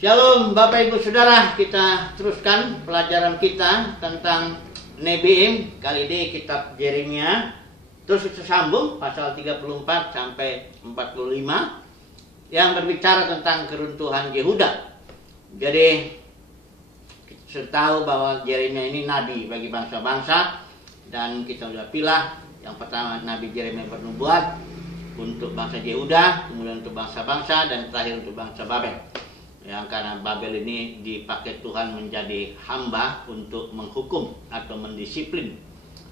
Shalom Bapak Ibu Saudara, kita teruskan pelajaran kita tentang Nebiim. Kali ini kitab Yeremia. Terus kita sambung pasal 34 sampai 45 yang berbicara tentang keruntuhan Yehuda. Jadi kita tahu bahwa Yeremia ini nabi bagi bangsa-bangsa, dan kita sudah pilih yang pertama Nabi Yeremia bernubuat untuk bangsa Yehuda, kemudian untuk bangsa-bangsa, dan terakhir untuk bangsa Babel. Yang karena Babel ini dipakai Tuhan menjadi hamba untuk menghukum atau mendisiplin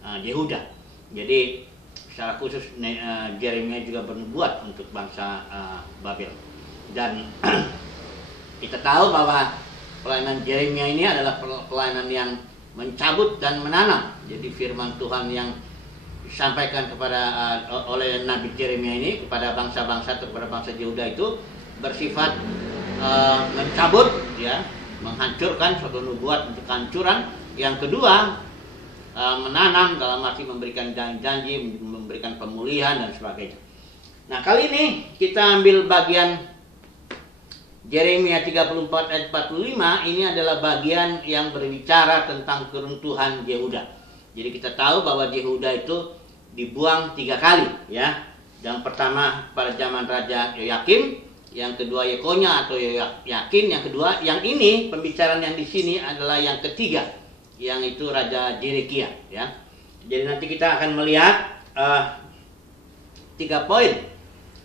Yehuda. Jadi secara khusus Yeremia juga bernubuat untuk bangsa Babel. Dan kita tahu bahwa pelayanan Yeremia ini adalah pelayanan yang mencabut dan menanam. Jadi firman Tuhan yang disampaikan oleh Nabi Yeremia ini kepada bangsa-bangsa atau kepada bangsa Yehuda itu bersifat mencabut, ya, menghancurkan, suatu nubuat untuk kehancuran. Yang kedua, menanam dalam arti memberikan janji, memberikan pemulihan dan sebagainya. Nah, kali ini kita ambil bagian Yeremia 34 ayat 45. Ini adalah bagian yang berbicara tentang keruntuhan Yehuda. Jadi kita tahu bahwa Yehuda itu dibuang 3 kali, ya. Yang pertama pada zaman Raja Yoyakim, yang kedua Yekonya atau Yakin, yang kedua, yang ini pembicaraan yang di sini adalah yang ketiga, yang itu Raja Zedekia, ya. Jadi nanti kita akan melihat 3 poin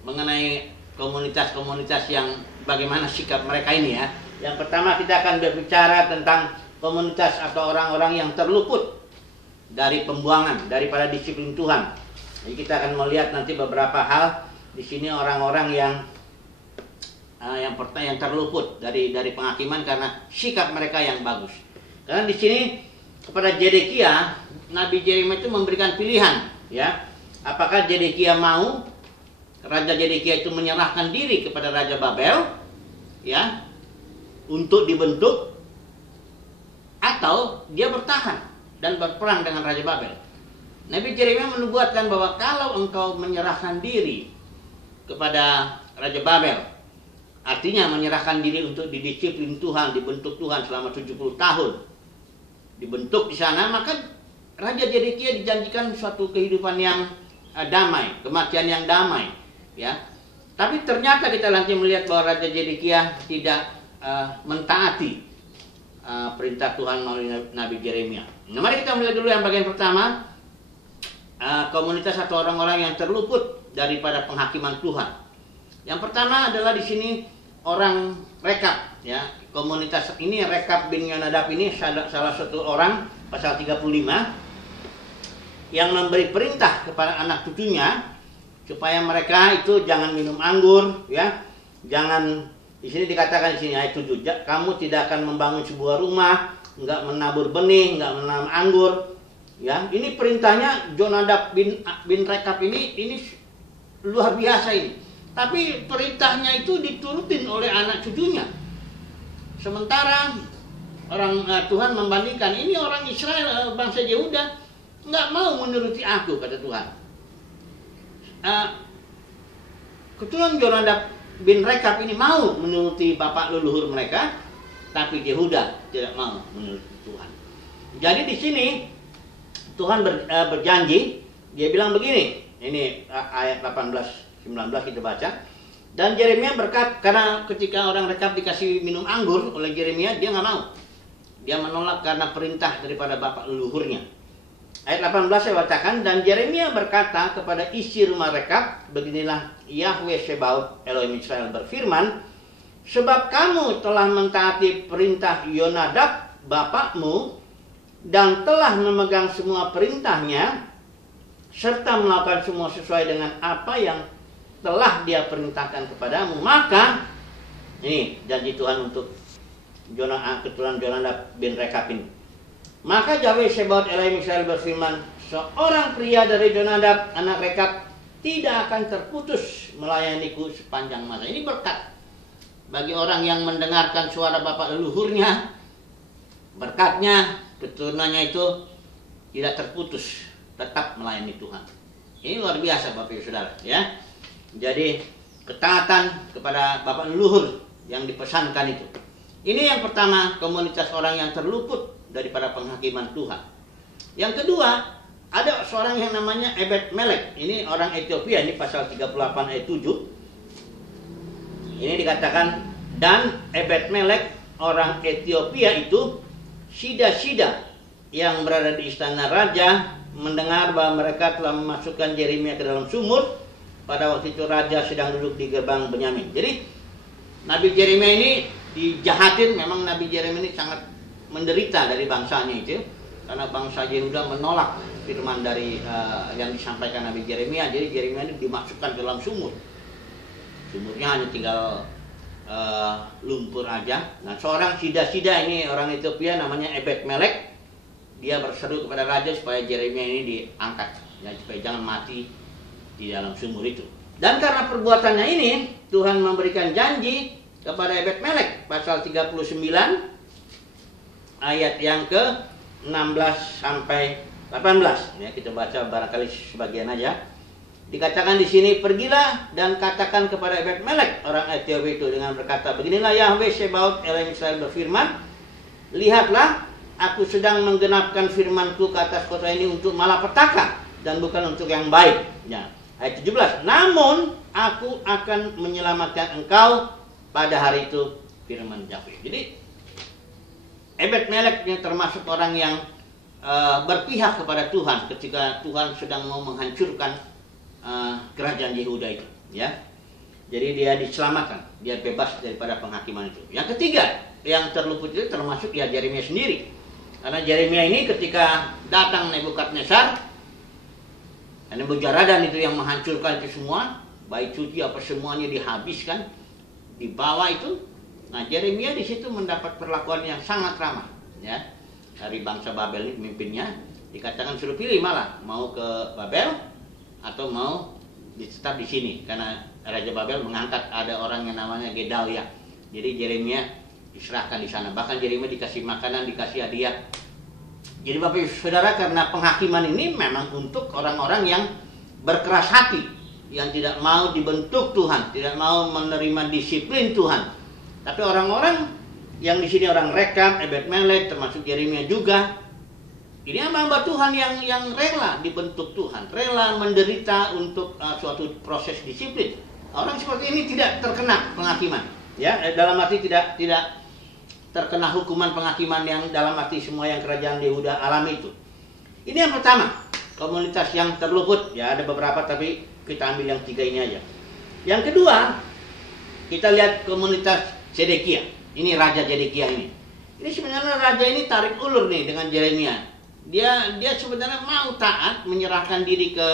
mengenai komunitas-komunitas yang bagaimana sikap mereka ini, ya. Yang pertama kita akan berbicara tentang komunitas atau orang-orang yang terluput dari pembuangan, daripada disiplin Tuhan. Jadi kita akan melihat nanti beberapa hal di sini, orang-orang yang terluput dari penghakiman karena sikap mereka yang bagus. Karena di sini kepada Zedekia, Nabi Yeremia itu memberikan pilihan, ya. Apakah Zedekia mau, Raja Zedekia itu menyerahkan diri kepada Raja Babel, ya, untuk dibentuk, atau dia bertahan dan berperang dengan Raja Babel. Nabi Yeremia menubuatkan bahwa kalau engkau menyerahkan diri kepada Raja Babel, artinya menyerahkan diri untuk didisiplin Tuhan, dibentuk Tuhan selama 70 tahun, dibentuk di sana, maka Raja Zedekia dijanjikan suatu kehidupan yang damai, kematian yang damai, ya. Tapi ternyata kita nanti melihat bahwa Raja Zedekia tidak mentaati perintah Tuhan melalui Nabi Yeremia. Nah, mari kita melihat dulu yang bagian pertama, komunitas atau orang-orang yang terluput daripada penghakiman Tuhan. Yang pertama adalah di sini orang Rekab, ya. Komunitas ini, Rekab bin Yonadab ini salah satu orang, pasal 35, yang memberi perintah kepada anak cucunya supaya mereka itu jangan minum anggur, ya. Jangan, di sini dikatakan di sini ayat 7, kamu tidak akan membangun sebuah rumah, enggak menabur benih, enggak menanam anggur, ya. Ini perintahnya Jonadab bin Rekab ini luar biasa ini. Tapi perintahnya itu diturutin oleh anak cucunya. Sementara orang Tuhan membandingkan, ini orang Israel, bangsa Yehuda, nggak mau menuruti aku, kata Tuhan. Keturunan Jonadab bin Rekab ini mau menuruti bapak leluhur mereka, tapi Yehuda tidak mau menuruti Tuhan. Jadi di sini Tuhan berjanji, dia bilang begini, ini ayat 18-19 kita baca. Dan Yeremia berkata, karena ketika orang Rekab dikasih minum anggur oleh Yeremia, dia nggak mau. Dia menolak karena perintah daripada bapak leluhurnya. Ayat 18 saya bacakan, dan Yeremia berkata kepada isi rumah Rekab, beginilah Yahweh Sebaot Elohim Israel berfirman, sebab kamu telah mentaati perintah Yonadab bapakmu dan telah memegang semua perintahnya, serta melakukan semua sesuai dengan apa yang telah dia perintahkan kepadamu, maka ini janji Tuhan untuk keturunan Jonadab bin Rekab ini. Maka Yahweh Sebaot Elohim Israel berfirman, seorang pria dari Jonadab anak Rekab tidak akan terputus melayaniku sepanjang masa. Ini berkat bagi orang yang mendengarkan suara bapak leluhurnya. Berkatnya, keturunannya itu tidak terputus, tetap melayani Tuhan. Ini luar biasa Bapak Ibu Saudara, ya. Jadi ketaatan kepada bapak leluhur yang dipesankan itu. Ini yang pertama, komunitas orang yang terluput daripada penghakiman Tuhan. Yang kedua, ada seorang yang namanya Ebed Melek. Ini orang Ethiopia, ini pasal 38 ayat 7. Ini dikatakan, dan Ebed Melek orang Ethiopia itu sida-sida yang berada di istana raja mendengar bahwa mereka telah memasukkan Yeremia ke dalam sumur. Pada waktu itu raja sedang duduk di gerbang Benyamin. Jadi Nabi Yeremia ini dijahatin. Memang Nabi Yeremia ini sangat menderita dari bangsanya itu, karena bangsa Yehuda menolak firman dari yang disampaikan Nabi Yeremia. Jadi Yeremia ini dimasukkan ke dalam sumur. Sumurnya hanya tinggal lumpur aja. Nah, seorang sida-sida ini orang Ethiopia namanya Ebed Melek. Dia berseru kepada raja supaya Yeremia ini diangkat, ya, supaya jangan mati di dalam sumur itu. Dan karena perbuatannya ini, Tuhan memberikan janji kepada Ebed Melek, pasal 39 ayat yang ke-16 sampai 18. Ya, kita baca barangkali sebagian aja. Dikatakan di sini, pergilah dan katakan kepada Ebed Melek orang Ethiopia itu dengan berkata, beginilah Yahweh Sebaot Elohim Israel berfirman, lihatlah, aku sedang menggenapkan firmanku ke atas kota ini untuk malapetaka dan bukan untuk yang baik. Ya. Ayat 17. Namun aku akan menyelamatkan engkau pada hari itu, firman Yahweh. Jadi Ebed Melek yang termasuk orang yang berpihak kepada Tuhan ketika Tuhan sedang mau menghancurkan kerajaan Yehuda itu. Ya. Jadi dia diselamatkan, dia bebas daripada penghakiman itu. Yang ketiga yang terluput itu termasuk ya Yeremia sendiri. Karena Yeremia ini ketika datang Nebukadnezar, Nebuzaradan itu yang menghancurkan itu semua, bait suci apa semuanya dihabiskan, dibawa itu. Nah, Yeremia di situ mendapat perlakuan yang sangat ramah, ya, dari bangsa Babel ini pemimpinnya. Dikatakan suruh pilih malah mau ke Babel atau mau tetap di sini, karena Raja Babel mengangkat ada orang yang namanya Gedalia. Jadi Yeremia diserahkan di sana. Bahkan Yeremia dikasih makanan, dikasih hadiah. Jadi Bapak Ibu Saudara, karena penghakiman ini memang untuk orang-orang yang berkeras hati, yang tidak mau dibentuk Tuhan, tidak mau menerima disiplin Tuhan. Tapi orang-orang yang di sini orang Rekab, Ebed Melek, termasuk Yeremia juga, ini hamba-hamba Tuhan yang rela dibentuk Tuhan, rela menderita untuk suatu proses disiplin. Orang seperti ini tidak terkena penghakiman, ya, dalam arti tidak terkena hukuman penghakiman yang dalam arti semua yang kerajaan Yehuda alami itu. Ini yang pertama, komunitas yang terluput. Ya, ada beberapa tapi kita ambil yang 3 ini aja. Yang kedua, kita lihat komunitas Zedekia. Ini Raja Zedekia ini. Ini sebenarnya raja ini tarik ulur nih dengan Yeremia. Dia sebenarnya mau taat, menyerahkan diri ke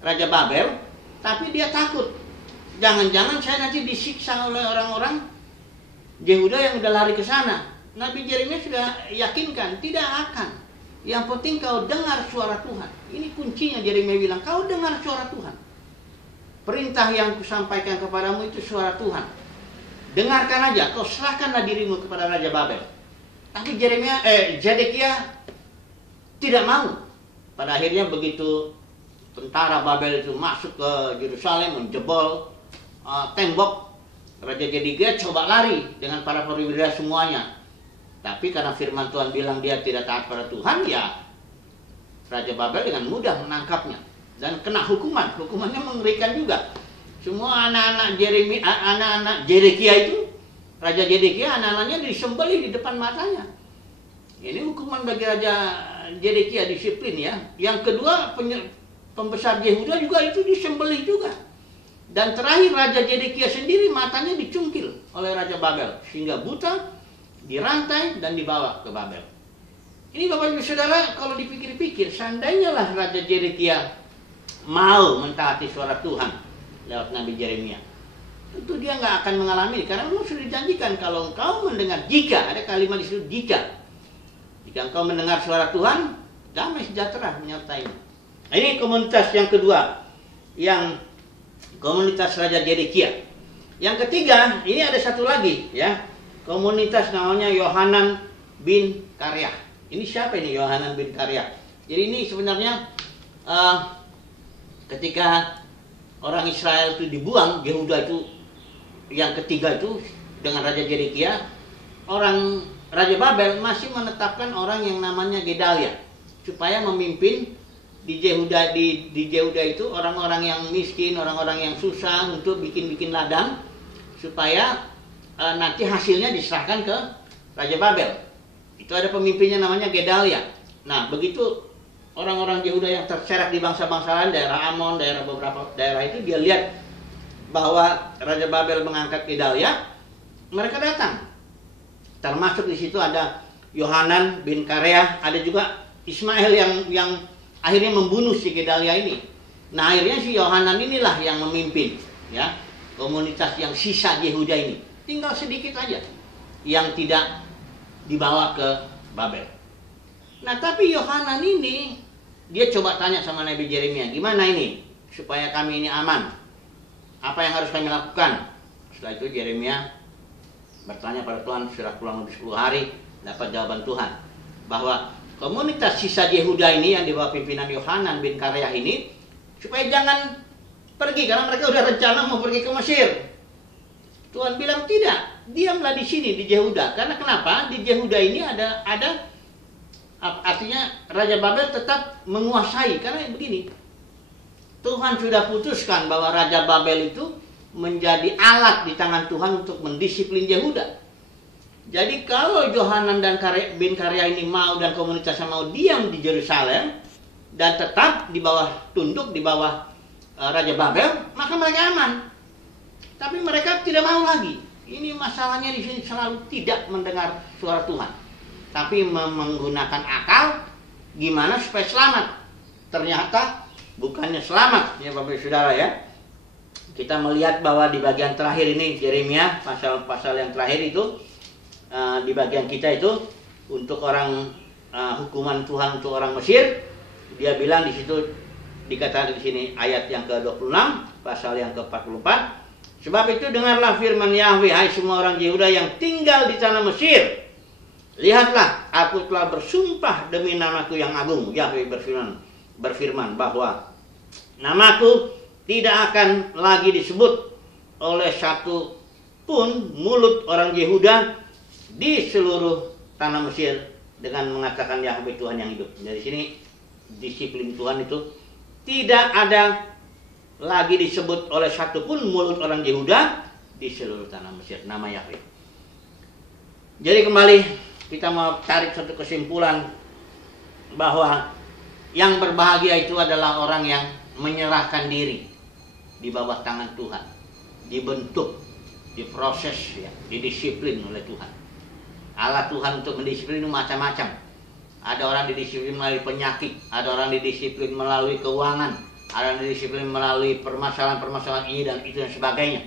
Raja Babel, tapi dia takut. Jangan-jangan saya nanti disiksa oleh orang-orang Yehuda yang udah lari ke sana. Nabi Yeremia sudah yakinkan, tidak akan. Yang penting kau dengar suara Tuhan. Ini kuncinya. Yeremia bilang, kau dengar suara Tuhan. Perintah yang kusampaikan kepadamu itu suara Tuhan. Dengarkan aja, kau serahkanlah dirimu kepada Raja Babel. Tapi Zedekia tidak mau. Pada akhirnya begitu tentara Babel itu masuk ke Yerusalem, menjebol tembok, Raja Zedekia coba lari dengan para perwira semuanya. Tapi karena firman Tuhan bilang dia tidak taat pada Tuhan, ya Raja Babel dengan mudah menangkapnya dan kena hukuman. Hukumannya mengerikan juga. Semua anak-anak Zedekia itu, Raja Zedekia, anak-anaknya disembelih di depan matanya. Ini hukuman bagi Raja Zedekia, disiplin ya. Yang kedua, pembesar Yehuda juga itu disembelih juga. Dan terakhir Raja Zedekia sendiri matanya dicungkil oleh Raja Babel sehingga buta, dirantai dan dibawa ke Babel. Ini Bapak Ibu Saudara, kalau dipikir-pikir, seandainya lah Raja Zedekia mau mentaati suara Tuhan lewat Nabi Yeremia, tentu dia nggak akan mengalami, karena memang sudah dijanjikan kalau engkau mendengar, jika ada kalimat di situ, jika engkau mendengar suara Tuhan, damai sejahtera menyertaimu. Ini komunitas yang kedua, yang komunitas Raja Zedekia. Yang ketiga, ini ada satu lagi ya, komunitas namanya Yohanan bin Kareah. Ini siapa ini Yohanan bin Kareah? Jadi ini sebenarnya ketika orang Israel itu dibuang, Yehuda itu yang ketiga itu dengan Raja Zedekia, orang Raja Babel masih menetapkan orang yang namanya Gedalia supaya memimpin di Yehuda itu orang-orang yang miskin, orang-orang yang susah untuk bikin ladang supaya nanti hasilnya diserahkan ke Raja Babel. Itu ada pemimpinnya namanya Gedalia. Nah, begitu orang-orang Yehuda yang terseret di bangsa-bangsa lain, daerah Amon, beberapa daerah itu, dia lihat bahwa Raja Babel mengangkat Gedalia, mereka datang. Termasuk di situ ada Yohanan bin Kareah, ada juga Ismail yang akhirnya membunuh si Gedalia ini. Nah, akhirnya si Yohanan inilah yang memimpin, ya, komunitas yang sisa Yehuda ini. Tinggal sedikit aja yang tidak dibawa ke Babel. Nah, tapi Yohanan ini, dia coba tanya sama Nabi Yeremia, gimana ini supaya kami ini aman? Apa yang harus kami lakukan? Setelah itu Yeremia bertanya pada Tuhan, sudah kurang lebih 10 hari, dapat jawaban Tuhan bahwa komunitas sisa Yehuda ini yang di bawah pimpinan Yohanan bin Kareah ini supaya jangan pergi, karena mereka sudah rencana mau pergi ke Mesir. Tuhan bilang tidak, diamlah di sini di Yehuda. Karena kenapa? Di Yehuda ini ada artinya Raja Babel tetap menguasai. Karena begini, Tuhan sudah putuskan bahwa Raja Babel itu menjadi alat di tangan Tuhan untuk mendisiplin Yehuda. Jadi kalau Yohanan dan bin Kareah ini mau dan komunitasnya mau diam di Yerusalem dan tetap di bawah tunduk di bawah Raja Babel, maka mereka aman. Tapi mereka tidak mau lagi. Ini masalahnya di sini, selalu tidak mendengar suara Tuhan, tapi menggunakan akal gimana supaya selamat. Ternyata bukannya selamat, ya Bapak Saudara ya. Kita melihat bahwa di bagian terakhir ini Yeremia, pasal-pasal yang terakhir itu, di bagian kita itu untuk orang hukuman Tuhan untuk orang Mesir, dia bilang di situ, dikatakan di sini ayat yang ke-26, pasal yang ke-44, sebab itu dengarlah firman Yahweh, hai semua orang Yehuda yang tinggal di tanah Mesir, lihatlah aku telah bersumpah demi namaku yang agung. Yahweh berfirman bahwa namaku tidak akan lagi disebut oleh satu pun mulut orang Yehuda di seluruh tanah Mesir dengan mengatakan Yahweh Tuhan yang hidup. Dari sini disiplin Tuhan itu tidak ada lagi disebut oleh satu pun mulut orang Yehuda di seluruh tanah Mesir, nama Yahweh. Jadi kembali kita mau cari satu kesimpulan bahwa yang berbahagia itu adalah orang yang menyerahkan diri di bawah tangan Tuhan, dibentuk, diproses, ya, didisiplin oleh Tuhan. Allah Tuhan untuk mendisiplin itu macam-macam. Ada orang didisiplin melalui penyakit, ada orang didisiplin melalui keuangan, ada yang didisiplin melalui permasalahan-permasalahan ini dan itu dan sebagainya.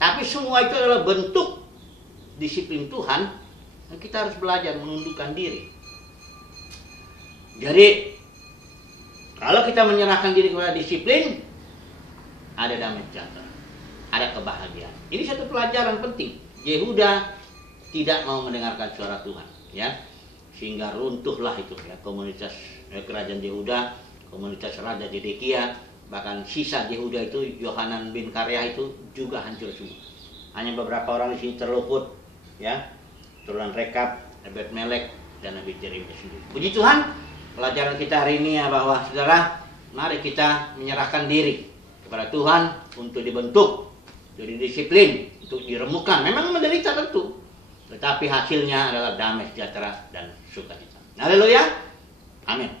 Tapi semua itu adalah bentuk disiplin Tuhan, dan kita harus belajar menundukkan diri. Jadi kalau kita menyerahkan diri kepada disiplin, ada damai sejahtera, ada kebahagiaan. Ini satu pelajaran penting. Yehuda tidak mau mendengarkan suara Tuhan, ya, sehingga runtuhlah itu, ya, komunitas kerajaan Yehuda, komunitas Raja Zedekia, bahkan sisa Yehuda itu Yohanan bin Kareah itu juga hancur semua. Hanya beberapa orang di sini terluput, ya, turunan Rekab, Ebed-Melek, dan Nabi Yeremia sendiri. Puji Tuhan, pelajaran kita hari ini ya bahwa saudara, mari kita menyerahkan diri kepada Tuhan untuk dibentuk, jadi disiplin, untuk diremukkan. Memang menderita tentu, tetapi hasilnya adalah damai sejahtera dan sukacita. Haleluya, amin.